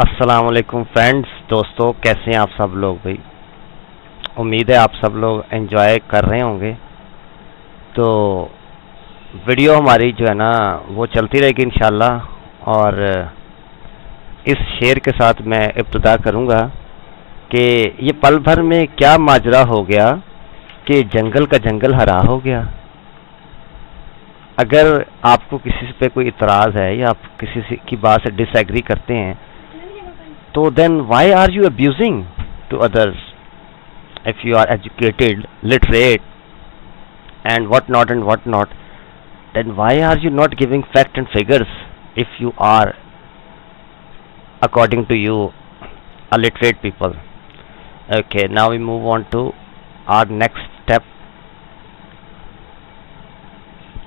السلام علیکم فرینڈز، دوستو، کیسے ہیں آپ سب لوگ؟ بھائی امید ہے آپ سب لوگ انجوائے کر رہے ہوں گے۔ تو ویڈیو ہماری جو ہے نا وہ چلتی رہے گی انشاءاللہ، اور اس شعر کے ساتھ میں ابتدا کروں گا کہ یہ پل بھر میں کیا ماجرا ہو گیا کہ جنگل کا جنگل ہرا ہو گیا۔ اگر آپ کو کسی پہ کوئی اعتراض ہے یا آپ کسی کی بات سے ڈس ایگری کرتے ہیں تو then why are you abusing to others? If you are educated, literate and what not, then why are you not giving fact and figures if you are, according to you, a literate people? Okay, now we move on to our next step.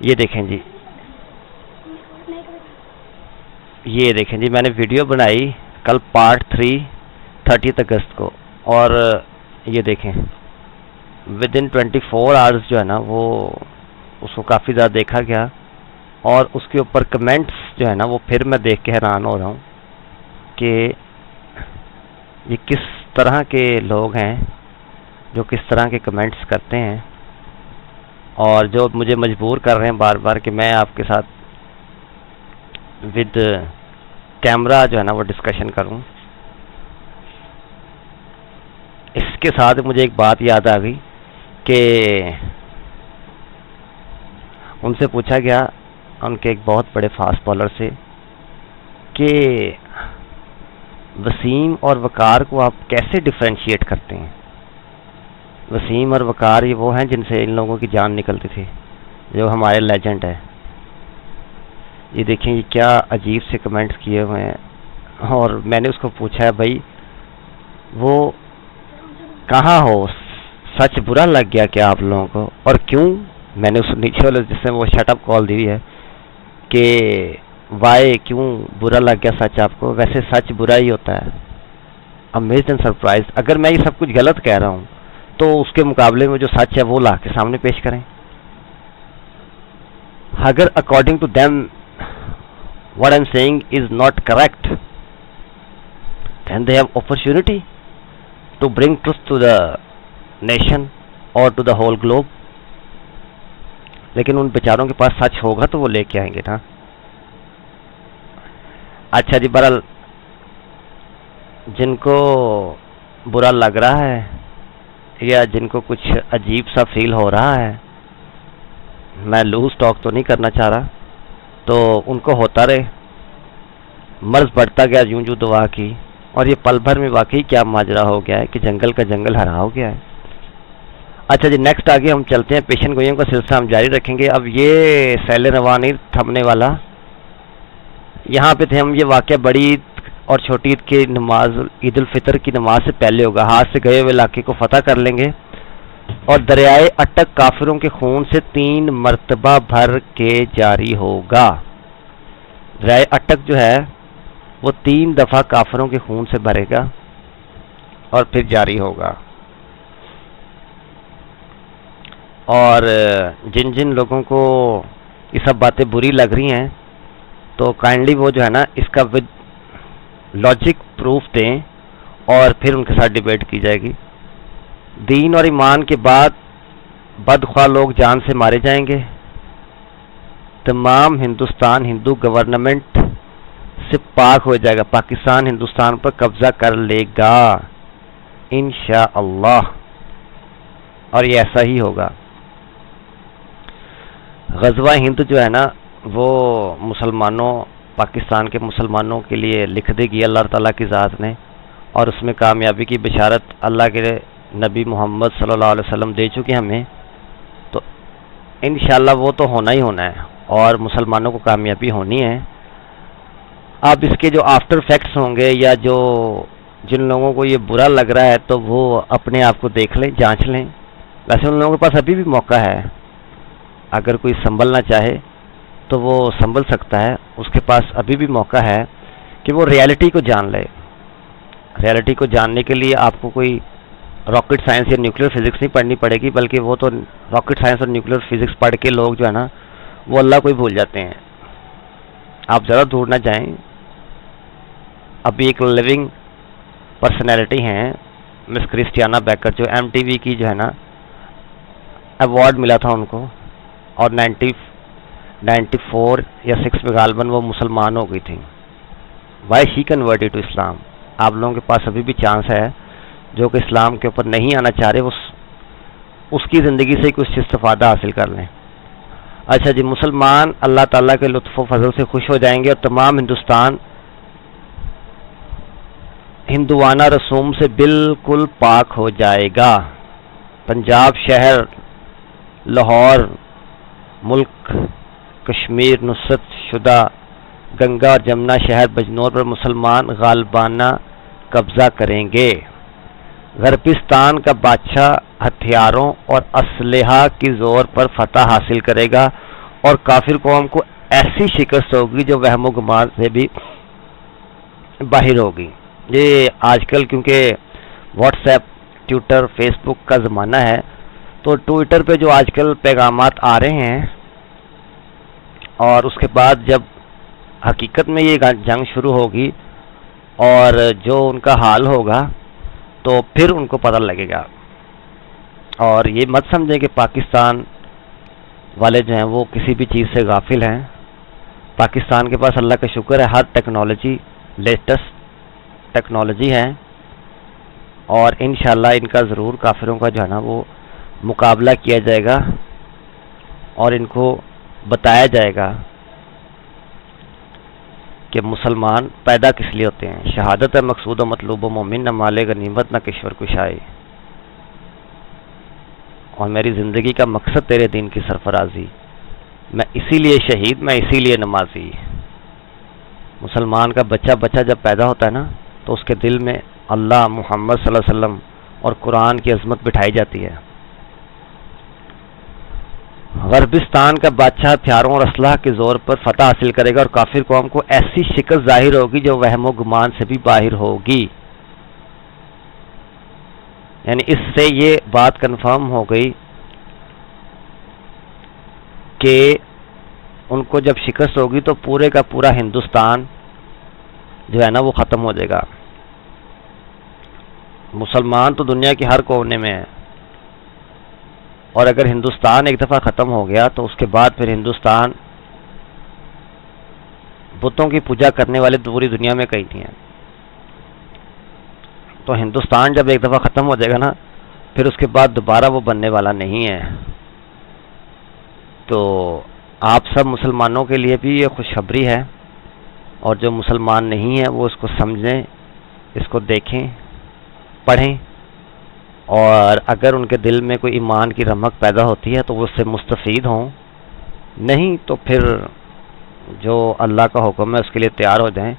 یہ دیکھیں جی، میں نے video بنائی کل part 3 30 اگست کو، اور یہ دیکھیں ودن 24 آورز جو ہے نا وہ اس کو کافی زیادہ دیکھا گیا، اور اس کے اوپر کمنٹس جو ہے نا وہ پھر میں دیکھ کے حیران ہو رہا ہوں کہ یہ کس طرح کے لوگ ہیں جو کس طرح کے کمنٹس کرتے ہیں، اور جو مجھے مجبور کر رہے ہیں بار بار کہ میں آپ کے ساتھ ود کیمرہ جو ہے نا وہ ڈسکشن کروں۔ اس کے ساتھ مجھے ایک بات یاد آ گئی کہ ان سے پوچھا گیا، ان کے ایک بہت بڑے فاسٹ بالر سے، کہ وسیم اور وقار کو آپ کیسے ڈفرینشیٹ کرتے ہیں؟ وسیم اور وقار یہ وہ ہیں جن سے ان لوگوں کی جان نکلتی تھی، جو ہمارے لیجنڈ ہے۔ یہ دیکھیں یہ کیا عجیب سے کمنٹس کیے ہوئے ہیں، اور میں نے اس کو پوچھا ہے بھائی وہ کہاں ہو، سچ برا لگ گیا کیا آپ لوگوں کو؟ اور کیوں؟ میں نے اس نیچے والے جس سے وہ شٹ اپ کال دی ہے کہ وائے، کیوں برا لگ گیا سچ آپ کو؟ ویسے سچ برا ہی ہوتا ہے۔ امیزڈ اینڈ سرپرائز، اگر میں یہ سب کچھ غلط کہہ رہا ہوں تو اس کے مقابلے میں جو سچ ہے وہ لا کے سامنے پیش کریں۔ اگر according to them what I'm saying is not correct, then they have opportunity to bring truth to the nation or to the whole globe. لیکن ان بیچاروں کے پاس سچ ہوگا تو وہ لے کے آئیں گے نا۔ اچھا جی، بہرحال جن کو برا لگ رہا ہے یا جن کو کچھ عجیب سا فیل ہو رہا ہے، میں لوز ٹاک تو نہیں کرنا چاہ رہا، تو ان کو ہوتا رہے، مرض بڑھتا گیا یوں جو دعا کی۔ اور یہ پل بھر میں واقعی کیا ماجرا ہو گیا ہے کہ جنگل کا جنگل ہرا ہو گیا ہے۔ اچھا جی، نیکسٹ آگے ہم چلتے ہیں، پیشن گوئیوں کا سلسلہ ہم جاری رکھیں گے۔ اب یہ سیل رواں نہیں تھمنے والا، یہاں پہ تھے ہم۔ یہ واقعہ بڑی عید اور چھوٹی عید کی نماز، عید الفطر کی نماز سے پہلے ہوگا۔ ہاتھ سے گئے ہوئے علاقے کو فتح کر لیں گے، اور دریائے اٹک کافروں کے خون سے 3 مرتبہ بھر کے جاری ہوگا۔ دریائے اٹک جو ہے وہ 3 دفعہ کافروں کے خون سے بھرے گا اور پھر جاری ہوگا۔ اور جن جن لوگوں کو یہ سب باتیں بری لگ رہی ہیں تو کائنڈلی وہ جو ہے نا اس کا ود لاجک پروف دیں، اور پھر ان کے ساتھ ڈیبیٹ کی جائے گی۔ دین اور ایمان کے بعد بدخواہ لوگ جان سے مارے جائیں گے۔ تمام ہندوستان ہندو گورنمنٹ سے پاک ہو جائے گا، پاکستان ہندوستان پر قبضہ کر لے گا انشاءاللہ، اور یہ ایسا ہی ہوگا۔ غزوہ ہند جو ہے نا وہ مسلمانوں، پاکستان کے مسلمانوں کے لیے لکھ دے گی اللہ تعالیٰ کی ذات نے، اور اس میں کامیابی کی بشارت اللہ کے نبی محمد صلی اللہ علیہ وسلم دے چکے ہمیں، تو انشاءاللہ وہ تو ہونا ہی ہونا ہے، اور مسلمانوں کو کامیابی ہونی ہے۔ اب اس کے جو آفٹر فیکٹس ہوں گے، یا جو جن لوگوں کو یہ برا لگ رہا ہے تو وہ اپنے آپ کو دیکھ لیں، جانچ لیں۔ ویسے ان لوگوں کے پاس ابھی بھی موقع ہے، اگر کوئی سنبھلنا چاہے تو وہ سنبھل سکتا ہے، اس کے پاس ابھی بھی موقع ہے کہ وہ ریالٹی کو جان لے۔ ریالٹی کو جاننے کے لیے آپ کو کوئی راکٹ سائنس یا نیوکلیر فزکس نہیں پڑھنی پڑے گی، بلکہ وہ تو راکٹ سائنس اور نیوکلیر فزکس پڑھ کے لوگ جو ہے نا وہ اللہ کو ہی بھول جاتے ہیں۔ آپ ذرا دور نہ جائیں، ابھی ایک لیونگ پرسنالٹی ہیں مس کرسٹیانا بیکر، جو MTV کی جو ہے نا ایوارڈ ملا تھا ان کو، اور 94 یا 6 میں غالباً وہ مسلمان ہو گئی تھیں. وائی شی کنورٹڈ ٹو اسلام. آپ لوگوں کے پاس ابھی بھی چانس ہے، جو کہ اسلام کے اوپر نہیں آنا چاہ رہے اس کی زندگی سے کچھ استفادہ حاصل کر لیں. اچھا جی، مسلمان اللہ تعالیٰ کے لطف و فضل سے خوش ہو جائیں گے اور تمام ہندوستان ہندوانہ رسوم سے بالکل پاک ہو جائے گا. پنجاب شہر، لاہور، ملک کشمیر نصرت شدہ گنگا اور جمنا شہر بجنور پر مسلمان غالبانہ قبضہ کریں گے. غربستان کا بادشاہ ہتھیاروں اور اسلحہ کی زور پر فتح حاصل کرے گا اور کافر قوم کو ایسی شکست ہوگی جو وہم و گمان سے بھی باہر ہوگی. یہ آج کل کیونکہ واٹس ایپ، ٹویٹر، فیس بک کا زمانہ ہے، تو ٹویٹر پہ جو آج کل پیغامات آ رہے ہیں، اور اس کے بعد جب حقیقت میں یہ جنگ شروع ہوگی اور جو ان کا حال ہوگا تو پھر ان کو پتہ لگے گا. اور یہ مت سمجھیں کہ پاکستان والے جو ہیں وہ کسی بھی چیز سے غافل ہیں. پاکستان کے پاس اللہ کا شکر ہے ہر ٹیکنالوجی، لیٹسٹ ٹیکنالوجی ہے، اور انشاءاللہ ان کا ضرور کافروں کا جو ہے نا وہ مقابلہ کیا جائے گا اور ان کو بتایا جائے گا کہ مسلمان پیدا کس لیے ہوتے ہیں. شہادت ہے مقصود و مطلوب و مومن، نہ مال غنیمت نہ کشور کشائی، اور میری زندگی کا مقصد تیرے دین کی سرفرازی، میں اسی لیے شہید، میں اسی لیے نمازی. مسلمان کا بچہ جب پیدا ہوتا ہے نا تو اس کے دل میں اللہ، محمد صلی اللہ علیہ وسلم اور قرآن کی عظمت بٹھائی جاتی ہے. غربستان کا بادشاہ ہتھیاروں اور اسلحہ کے زور پر فتح حاصل کرے گا اور کافر قوم کو ایسی شکست ظاہر ہوگی جو وہم و گمان سے بھی باہر ہوگی. یعنی اس سے یہ بات کنفرم ہو گئی کہ ان کو جب شکست ہوگی تو پورے کا پورا ہندوستان جو ہے نا وہ ختم ہو جائے گا. مسلمان تو دنیا کے ہر کونے میں ہے، اور اگر ہندوستان ایک دفعہ ختم ہو گیا تو اس کے بعد پھر ہندوستان بتوں کی پوجا کرنے والے پوری دنیا میں کہیں نہیں ہیں. تو ہندوستان جب ایک دفعہ ختم ہو جائے گا نا پھر اس کے بعد دوبارہ وہ بننے والا نہیں ہے. تو آپ سب مسلمانوں کے لیے بھی یہ خوشخبری ہے، اور جو مسلمان نہیں ہیں وہ اس کو سمجھیں، اس کو دیکھیں، پڑھیں، اور اگر ان کے دل میں کوئی ایمان کی رمق پیدا ہوتی ہے تو وہ اس سے مستفید ہوں، نہیں تو پھر جو اللہ کا حکم ہے اس کے لیے تیار ہو جائیں.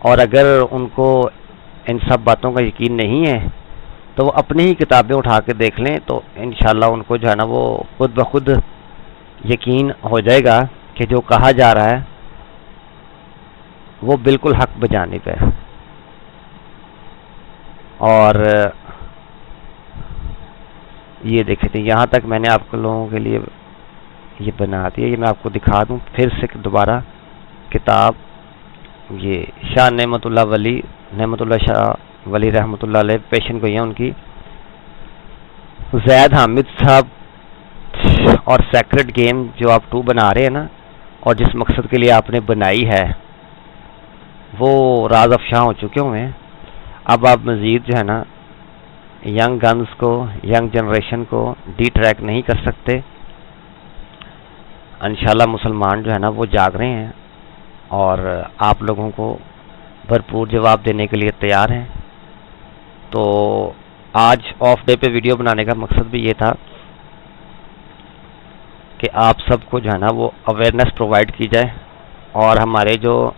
اور اگر ان کو ان سب باتوں کا یقین نہیں ہے تو وہ اپنی ہی کتابیں اٹھا کے دیکھ لیں، تو انشاءاللہ ان کو جو ہے نا وہ خود بخود یقین ہو جائے گا کہ جو کہا جا رہا ہے وہ بالکل حق بجانب ہے. اور یہ دیکھیں تھے یہاں تک میں نے آپ لوگوں کے لیے یہ بنا دیا. یہ میں آپ کو دکھا دوں پھر سے دوبارہ کتاب، یہ شاہ نعمت اللہ ولی، نعمت اللہ شاہ ولی رحمۃ اللہ علیہ پیشن گوئی ہیں ان کی. زید حامد صاحب اور سیکرڈ گیم جو آپ 2 بنا رہے ہیں نا، اور جس مقصد کے لیے آپ نے بنائی ہے وہ راز افشاں ہو چکے ہوئے ہیں. اب آپ مزید جو ہے نا ینگ گنز کو، ینگ جنریشن کو ڈی ٹریک نہیں کر سکتے. انشاءاللہ مسلمان جو ہے نا وہ جاگ رہے ہیں اور آپ لوگوں کو بھرپور جواب دینے کے لیے تیار ہیں. تو آج آف ڈے پہ ویڈیو بنانے کا مقصد بھی یہ تھا کہ آپ سب کو جو ہے نا وہ اویئرنیس پرووائڈ کی جائے، اور ہمارے جو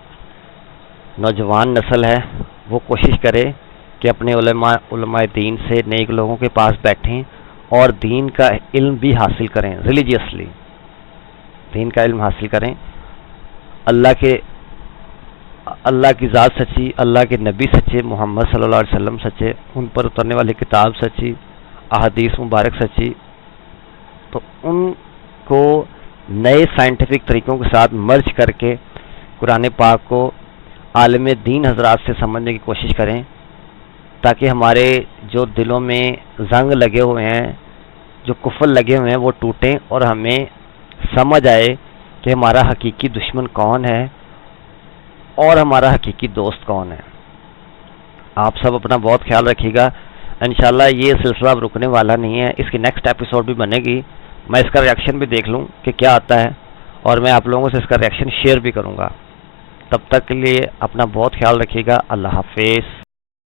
نوجوان نسل ہے وہ کوشش کرے کہ اپنے علماء دین سے نیک لوگوں کے پاس بیٹھیں اور دین کا علم بھی حاصل کریں. ریلیجیسلی دین کا علم حاصل کریں. اللہ کی ذات سچی، اللہ کے نبی سچے، محمد صلی اللہ علیہ وسلم سچے، ان پر اترنے والی کتاب سچی، احادیث مبارک سچی. تو ان کو نئے سائنٹیفک طریقوں کے ساتھ مرج کر کے قرآن پاک کو عالم دین حضرات سے سمجھنے کی کوشش کریں، تاکہ ہمارے جو دلوں میں زنگ لگے ہوئے ہیں، جو کفل لگے ہوئے ہیں، وہ ٹوٹیں اور ہمیں سمجھ آئے کہ ہمارا حقیقی دشمن کون ہے اور ہمارا حقیقی دوست کون ہے۔ آپ سب اپنا بہت خیال رکھیے گا۔ انشاءاللہ یہ سلسلہ اب رکنے والا نہیں ہے، اس کی نیکسٹ ایپیسوڈ بھی بنے گی، میں اس کا ریاکشن بھی دیکھ لوں کہ کیا آتا ہے، اور میں آپ لوگوں سے اس کا ریاکشن شیئر بھی کروں گا۔ تب تک کے لیے اپنا بہت خیال رکھیے گا۔ اللہ حافظ۔